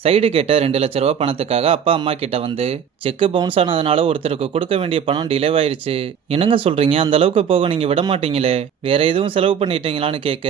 Side கேட்ட 2 லட்ச ரூபா பணத்துக்காக அப்பா அம்மா கிட்ட வந்து செக்கு பவுன்ஸ் ஆனதுனால ஒருத்தருக்கு கொடுக்க வேண்டிய பணம் டிலே ஆயிருச்சு. என்னங்க சொல்றீங்க? அந்த அளவுக்கு போக நீங்க விட மாட்டீங்களே? வேற எதுவும் செலவு பண்ணிட்டீங்களான்னு கேட்க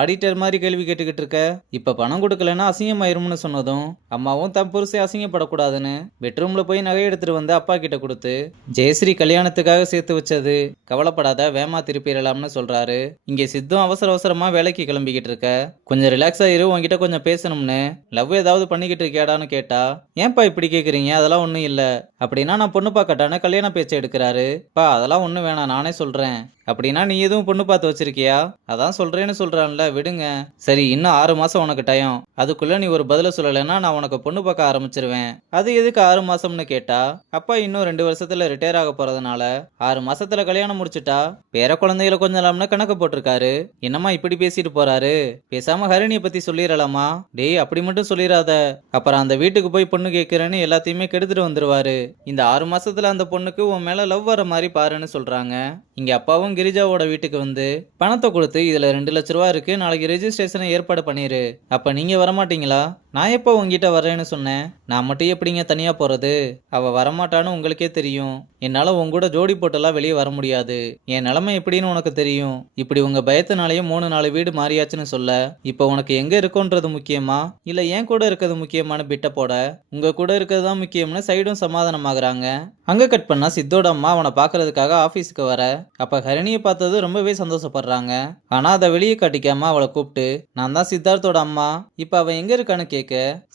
ஆடிட்டர் மாதிரி கேள்வி கேட்டுக்கிட்டு இருக்க. இப்ப பணம் கொடுக்கலன்னா அசிங்கமாயிரும்னு சொன்னதும் அம்மாவும் தன் புருஷன் அசிங்கப்படக்கூடாதுன்னு பெட்ரூம்ல போய் நகை எடுத்துட்டு வந்து அப்பா கிட்ட கொடுத்து ஜெயஸ்ரீ கல்யாணத்துக்காக சேர்த்து வச்சது, கவலைப்படாத வேமா திருப்பிடலாம்னு சொல்றாரு. இங்க சித்தும் அவசர அவசரமா வேலைக்கு கிளம்பிக்கிட்டு இருக்க. கொஞ்சம் ரிலாக்ஸா இரு, உன்கிட்ட கொஞ்சம் பேசணும்னு. லவ் ஏதாவது பண்ணிக்கிட்டு இருக்கியாடான்னு கேட்டா, ஏன்பா இப்படி கேக்குறீங்க? அதெல்லாம் ஒண்ணும் இல்ல. அப்படின்னா நான் பொண்ணு பார்க்கட்டான்னு கல்யாண பேச்சை எடுக்கிறாரு. பா அதெல்லாம் ஒண்ணும் வேணாம், நானே சொல்றேன். அப்படின்னா நீ எதுவும் பொண்ணு பார்த்து வச்சிருக்கியா? அதான் சொல்றேன்னு சொல்றான்ல, விடுங்க. சரி, இன்னும் 6 மாசம் உனக்கு டைம். அதுக்குள்ள நீ ஒரு பதில சொல்லலைன்னா நான் உனக்கு பொண்ணு பார்க்க ஆரம்பிச்சிருவேன். அது எதுக்கு 6 மாசம்னு கேட்டா, அப்பா இன்னும் 2 வருஷத்துல ரிட்டையர் ஆக போறதுனால 6 மாசத்துல கல்யாணம் முடிச்சுட்டா பேர குழந்தைகளை கொஞ்சலாம்னு கணக்கு போட்டிருக்காரு. என்னம்மா இப்படி பேசிட்டு போறாரு? பேசாம ஹரிணியை பத்தி சொல்லிடலாமா? டேய் அப்படி மட்டும் சொல்லிடாத. அப்புறம் அந்த வீட்டுக்கு போய் பொண்ணு கேட்கிறேன்னு எல்லாத்தையுமே கெடுத்துட்டு வந்துருவாரு. இந்த 6 மாசத்துல அந்த பொண்ணுக்கு உன் மேல லவ் வர மாதிரி பாருன்னு சொல்றாங்க. இங்க அப்பாவும் கிரிஜாவோட வீட்டுக்கு வந்து பணத்தை கொடுத்து இதுல 2 லட்ச ரூபா இருக்கு, நாளைக்கு ரெஜிஸ்ட்ரேஷனை ஏற்பாடு பண்ணிரு. அப்ப நீங்க வரமாட்டீங்களா? நான் எப்போ உங்ககிட்ட வர்றேன்னு சொன்னேன்? நான் மட்டும் எப்படிங்க தனியா போறது? அவ வரமாட்டான்னு உங்களுக்கே தெரியும். என்னால உங்க கூட ஜோடி போட்டெல்லாம் வெளியே வர முடியாது. என் நிலைமை எப்படின்னு உனக்கு தெரியும். இப்படி உங்க பயத்தினாலேயே 3-4 வீடு மாறியாச்சுன்னு சொல்ல, இப்ப உனக்கு எங்க இருக்கோன்றது முக்கியமா இல்ல என் கூட இருக்கிறது முக்கியமான பிட்ட போட, உங்க கூட இருக்கிறது தான் முக்கியம்னு சைடும் சமாதானமாகறாங்க. அங்க கட் பண்ணா சித்தோட அம்மா அவனை பாக்குறதுக்காக ஆபீஸ்க்கு வர, அப்ப ஹரிணியை பார்த்தது ரொம்பவே சந்தோஷப்படுறாங்க. ஆனா அதை வெளியே காட்டிக்காம அவளை கூப்பிட்டு, நான் தான் சித்தார்த்தோட அம்மா, இப்ப அவன் எங்க இருக்கான்னு கேட்க,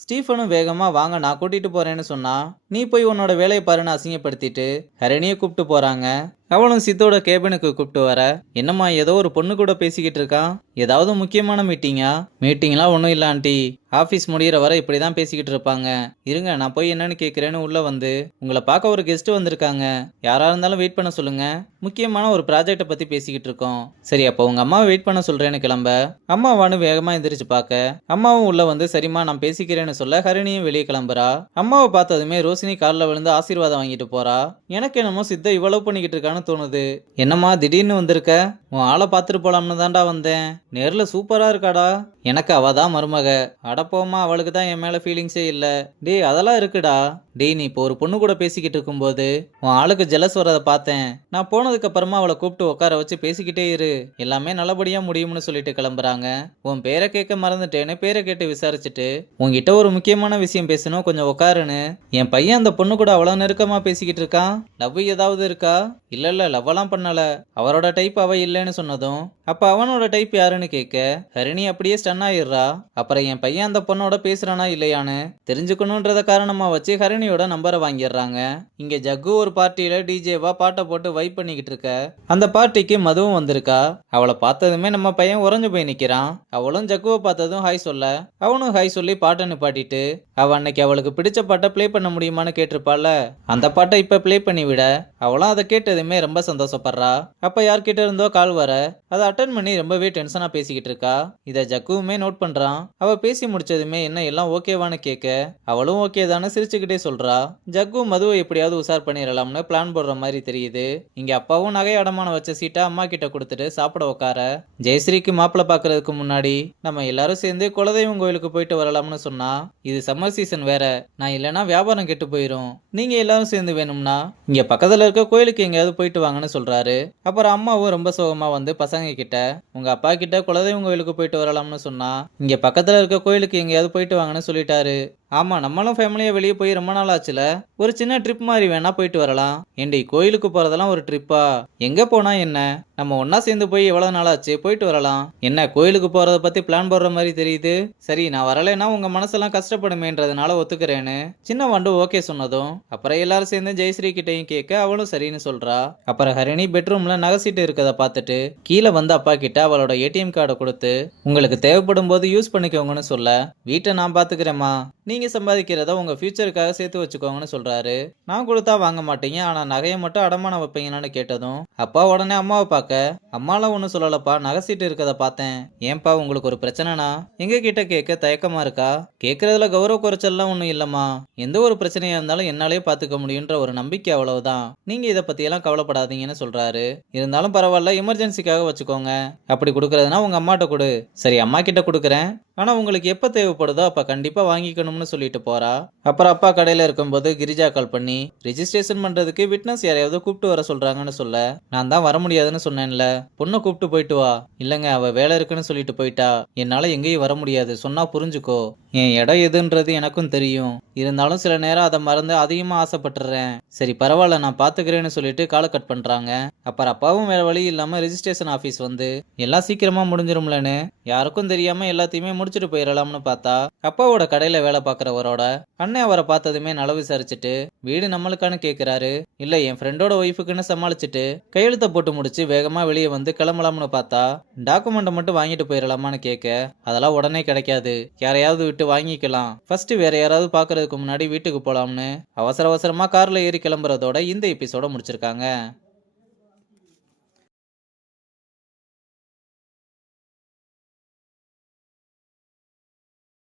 ஸ்டீஃபனும் வேகமா வாங்க நான் கூட்டிட்டு போறேன்னு சொன்னா, நீ போய் உன்னோட வேலையை பாருன்னு அசிங்கப்படுத்திட்டு ஹரிணியை கூப்பிட்டு போறாங்க. அவளும் சித்தோட கேபினுக்கு கூப்பிட்டு வர, என்னம்மா ஏதோ ஒரு பொண்ணு கூட பேசிக்கிட்டு இருக்கான், ஏதாவது முக்கியமான மீட்டிங்கா? மீட்டிங்லாம் ஒன்றும் இல்லை ஆண்டி, ஆஃபீஸ் முடிகிற வரை இப்படி தான் பேசிக்கிட்டு இருப்பாங்க. இருங்க நான் போய் என்னன்னு கேட்குறேன்னு உள்ள வந்து, உங்களை பார்க்க ஒரு கெஸ்ட் வந்திருக்காங்க, யாரா இருந்தாலும் வெயிட் பண்ண சொல்லுங்க, முக்கியமான ஒரு ப்ராஜெக்டை பத்தி பேசிக்கிட்டு இருக்கோம். சரி அப்போ உங்க அம்மாவை வெயிட் பண்ண சொல்றேன்னு கிளம்ப, அம்மாவானு வேகமா எந்திரிச்சு பார்க்க, அம்மாவும் உள்ள வந்து சரிம்மா நான் பேசிக்கிறேன்னு சொல்ல ஹரிணியும் வெளியே கிளம்புறா. அம்மாவை பார்த்ததுமே ரோஷினி காலில் விழுந்து ஆசீர்வாதம் வாங்கிட்டு போறா. எனக்கு என்னமோ சித்த இவ்வளவு பண்ணிக்கிட்டு இருக்கான்னு தோணுது. என்னம்மா திடீர்னு வந்திருக்க? உன் ஆளை பார்த்துட்டு போலாம்னு தான்டா வந்தேன். நேர்ல சூப்பரா இருக்காடா. எனக்கு அவ தான் மருமக. அடப்போமா, அவளுக்கு தான் என் மேல ஃபீலிங்ஸே இல்ல. டேய் அதெல்லாம் இருக்குடா. டேய் நீ இப்போ ஒரு பொண்ணு கூட பேசிக்கிட்டு இருக்கும்போது உன் ஆளுக்கு ஜெலஸ் வரதை பார்த்தேன். நான் போனதுக்கு அப்புறமா அவளை கூப்பிட்டு உட்கார வச்சு பேசிக்கிட்டே இரு, எல்லாமே நல்லபடியா முடியும்னு சொல்லிட்டு கிளம்புறாங்க. உன் பேரை கேட்க மறந்துட்டேன்னு பேரை கேட்டு விசாரிச்சுட்டு, உன்கிட்ட ஒரு முக்கியமான விஷயம் பேசணும், கொஞ்சம் உட்காருன்னு. என் பையன் அந்த பொண்ணு கூட அவ்வளவு நெருக்கமா பேசிக்கிட்டு இருக்கான். லவ் ஏதாவது இருக்கா? இல்ல இல்ல லவ்வெல்லாம் பண்ணல. அவரோட டைப் அவ இல்லைன்னு சொன்னதும், அப்ப அவனோட டைப் யாருன்னு கேட்க ஹரிணி அப்படியே ஸ்டன் ஆயிடுறா. அப்புறம் என் பையன் அந்த பொண்ணோட பேசுறானா இல்லையான்னு தெரிஞ்சுக்கணும்ன்றத காரணமா வச்சு ஹரிணியோட நம்பரை வாங்கிடுறாங்க. இங்க ஜக்கு ஒரு பார்ட்டியில டிஜேவா பாட்டை போட்டு வைப் பண்ணிக்கிட்டு இருக்க. அந்த பார்ட்டிக்கு மதுவும் வந்திருக்கா. அவளை பார்த்ததுமே நம்ம பையன் உறைஞ்சு போய் நிக்கிறான். அவளும் ஜக்குவை பார்த்ததும் ஹாய் சொல்ல, அவனும் ஹாய் சொல்லி பாட்டை நிப்பாட்டிட்டு, அவ அன்னைக்கு அவளுக்கு பிடிச்ச பாட்டை பிளே பண்ண முடியுமான்னு கேட்டிருப்பாள், அந்த பாட்டை இப்ப பிளே பண்ணி விட அவளும் அதை கேட்டதுமே ரொம்ப சந்தோஷப்படுறா. அப்ப யார்கிட்ட இருந்தோ கால் வர, அதை அட்டன் பண்ணி ரொம்பவே டென்ஷனா பேசிக்கிட்டு இருக்கா. இத ஜக்குவுமே நோட் பண்றான். அவ பேசி முடிச்சதுமே என்ன எல்லாம் ஓகேவான்னு கேட்க, அவளும் ஓகே தானே சிரிச்சுக்கிட்டே சொல்றா. ஜக்கு மதுவை எப்படியாவது உசார் பண்ணிடலாம்னு பிளான் போடுற மாதிரி தெரியுது. இங்க அப்பாவும் நகை அடமானம் வச்ச சீட்டை அம்மா கிட்ட கொடுத்துட்டு சாப்பிட உட்கார, ஜெயஸ்ரீக்கு மாப்பிள்ள பாக்குறதுக்கு முன்னாடி நம்ம எல்லாரும் சேர்ந்து குலதெய்வம் கோயிலுக்கு போயிட்டு வரலாம்னு சொன்னா, இது சம்மர் சீசன் வேற, நான் இல்லைன்னா வியாபாரம் கெட்டு போயிரும், நீங்க எல்லாரும் சேர்ந்து வேணும்னா இங்க பக்கத்துல இருக்க கோயிலுக்கு எங்கேயாவது போயிட்டு வாங்கன்னு சொல்றாரு. அப்புறம் அம்மாவும் ரொம்ப சோகமா வந்து பசங்க கிட்ட, உங்க அப்பா கிட்ட குலதெய்வம் கோயிலுக்கு போயிட்டு வரலாம்னு சொன்னா இங்க பக்கத்துல இருக்க கோயிலுக்கு எங்கேயாவது போயிட்டு வாங்கன்னு சொல்லிட்டாரு. ஆமா நம்மளும் ஃபேமிலியா வெளியே போய் ரொம்ப நாள் ஆச்சுல, ஒரு சின்ன ட்ரிப் மாதிரி வேணா போயிட்டு வரலாம். ஏண்டி கோயிலுக்கு போறதெல்லாம் ஒரு ட்ரிப்பா? எங்க போனா என்ன, நம்ம ஒன்னா சேர்ந்து போய் எவ்வளவு நாள் ஆச்சு, போயிட்டு வரலாம். என்ன கோயிலுக்கு போறத பத்தி பிளான் போடுற மாதிரி தெரியுது. சரி நான் வரலைன்னா உங்க மனசெல்லாம் கஷ்டப்படுமேன்றதுனால ஒத்துக்கிறேன்னு சின்ன வண்டு ஓகே சொன்னதும், அப்புறம் எல்லாரும் சேர்ந்து ஜெயஸ்ரீ கிட்டையும் கேட்க அவளும் சரின்னு சொல்றா. அப்புறம் ஹரிணி பெட்ரூம்ல நகை சீட்டு இருக்கத பார்த்துட்டு கீழே வந்து அப்பா கிட்ட அவளோட ஏடிஎம் கார்டை கொடுத்து, உங்களுக்கு தேவைப்படும் போது யூஸ் பண்ணிக்கோங்கன்னு சொல்ல, வீட்டை நான் பாத்துக்கிறேம்மா, நீங்க சம்பாதிக்கிறத உங்க ஃபியூச்சருக்காக சேர்த்து வச்சுக்கோங்கன்னு சொல்றாரு. நான் கொடுத்தா வாங்க மாட்டீங்க, ஆனா நகையை மட்டும் அடமானம் வைப்பீங்கன்னு கேட்டதும் அப்பா உடனே அம்மாவை பார்க்க, அம்மாலாம் ஒன்னும் சொல்லலப்பா, நகை சீட்டு இருக்கத பார்த்தேன். ஏன்பா உங்களுக்கு ஒரு பிரச்சனைனா எங்க கிட்ட கேட்க தயக்கமா இருக்கா? கேட்கறதுல கௌரவ குறைச்சல்லாம் ஒன்றும் இல்லம்மா, எந்த ஒரு பிரச்சனையா இருந்தாலும் என்னாலே பாத்துக்க முடியுன்ற ஒரு நம்பிக்கை அவ்வளவுதான், நீங்க இதை பத்தியெல்லாம் கவலைப்படாதீங்கன்னு சொல்றாரு. இருந்தாலும் பரவாயில்ல, எமர்ஜென்சிக்காக வச்சுக்கோங்க, அப்படி கொடுக்கறதுனா உங்க அம்மாட்ட கொடு. சரி அம்மா கிட்ட கொடுக்குறேன், ஆனா உங்களுக்கு எப்ப தேவைப்படுதோ அப்ப கண்டிப்பா வாங்கிக்கணும்னு சொல்லிட்டு போறா. அப்புறம் அப்பா கடையில இருக்கும்போது கிரிஜா கால் பண்ணி ரிஜிஸ்ட்ரேஷன் பண்றதுக்கு விட்னஸ் யாரையாவது கூப்பிட்டு வர சொல்றாங்கன்னு சொல்ல, நான் தான் வர முடியாதுன்னு சொன்னேன்ல, பொண்ணை கூப்பிட்டு போயிட்டு வா. இல்லங்க அவ வேலை இருக்குன்னு சொல்லிட்டு போயிட்டா, என்னால எங்கேயும் வர முடியாது, சொன்னா புரிஞ்சுக்கோ. என் இடம் எதுன்றது எனக்கும் தெரியும், இருந்தாலும் சில நேரம் அதை மறந்து அதிகமா ஆசைப்பட்டுறேன். சரி பரவாயில்ல நான் பாத்துக்கிறேன்னு சொல்லிட்டு காலை கட் பண்றாங்க. அப்புறம் அப்பாவும் வேற வழி இல்லாம ரெஜிஸ்ட்ரேஷன் ஆபீஸ் வந்து எல்லாம் சீக்கிரமா முடிஞ்சிரும்லன்னு யாருக்கும் தெரியாம எல்லாத்தையுமே முடிச்சிட்டு போயிடலாம்னு பார்த்தா, அப்பாவோட கடையில வேலை பார்க்கறவரோட அண்ணன் அவரை பார்த்ததுமே நல விசாரிச்சுட்டு வீடு நம்மளுக்கான்னு கேக்குறாரு. இல்ல என் ஃப்ரெண்டோட ஒய்ஃபுக்குன்னு சமாளிச்சுட்டு கையெழுத்த போட்டு முடிச்சு வேகமா வெளியே வந்து கிளம்பலாம்னு பார்த்தா, டாக்குமெண்ட்டை மட்டும் வாங்கிட்டு போயிடலாமான்னு கேட்க, அதெல்லாம் உடனே கிடைக்காது, யாரையாவது விட்டு வாங்கிக்கலாம், ஃபர்ஸ்ட் வேற யாராவது பாக்குறதுக்கு முன்னாடி வீட்டுக்கு போலாம்னு அவசர அவசரமா கார்ல ஏறி கிளம்புறதோட இந்த எபிசோட முடிச்சிருக்காங்க.